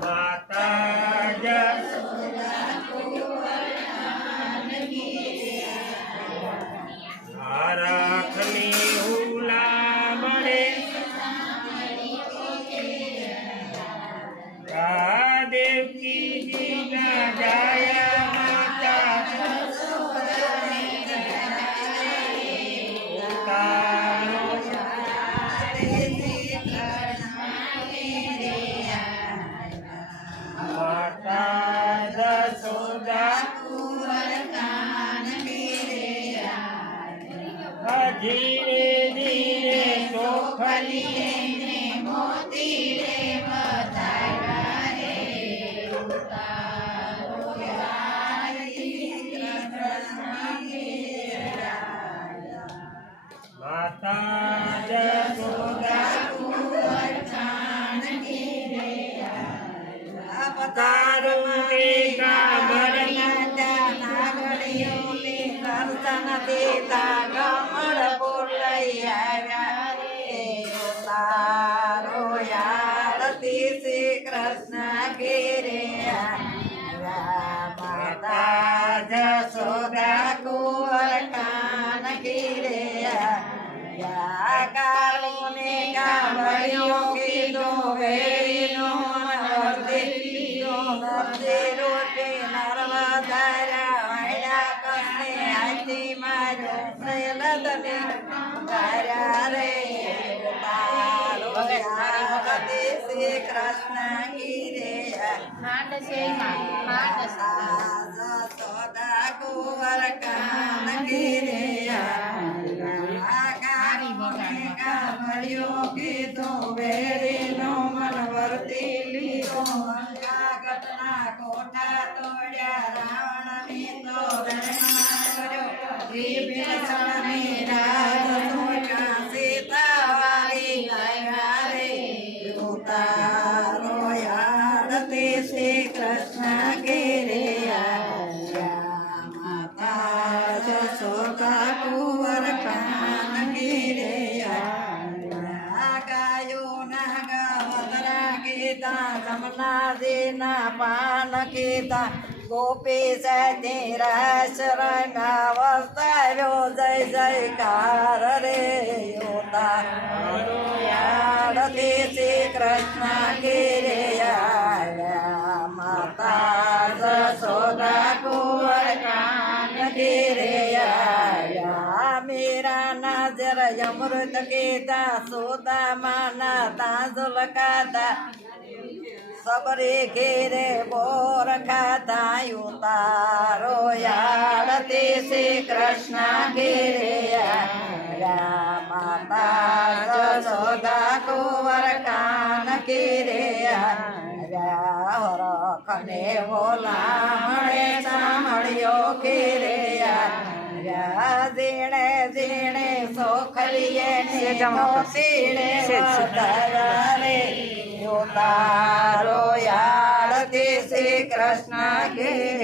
માતા રાખની હુલા મળે દેવકી જીના જાયા માતા धीरे धीरे सोखलिए मोती रे बताया रे उतारो यार माता जसोदा कुंवर कान गिरे अवतारो के कामर माता नागड़ियों ले दर्शन देता कमर तारो यारती श्री कृष्ण गिरे माता जसोदा कुंवर कान गिरे कालोने कावड़ियों की दो वेरी नो रोटे नर्मदारा वैया कसने आती मारो प्रेलदने गाया रे श्री कृष्ण गिरे जसोदा कुंवर कान गिरे कावड़ियों की तो बेरी नो मनवर्ती लियो घटना कोठा तोड़ा रावण ने तो सीता वाली गया रे उतारो यारती श्री कृष्ण गिरे माता जसोदा कुंवर कान गिरे गायो नागवतरा गीता जमुना दीना पान गीता गोपी तेरा शरणावस्थायो जय जयकार रे यारती श्री कृष्ण गिरे माता जसोदा कुंवर कान गिरे मेरा नजर अमृत गीता सोदा माना ताजुल कादा सबरे घेरे बोर खाता उतारो यारती श्री कृष्ण गिरे माता जसोदा कुंवर कान गिरे खने बोला मणे सामड़ियो गिरे जीणे जीणे सोखलिए मोतीड़े रे तारो यारती श्री कृष्ण गिरे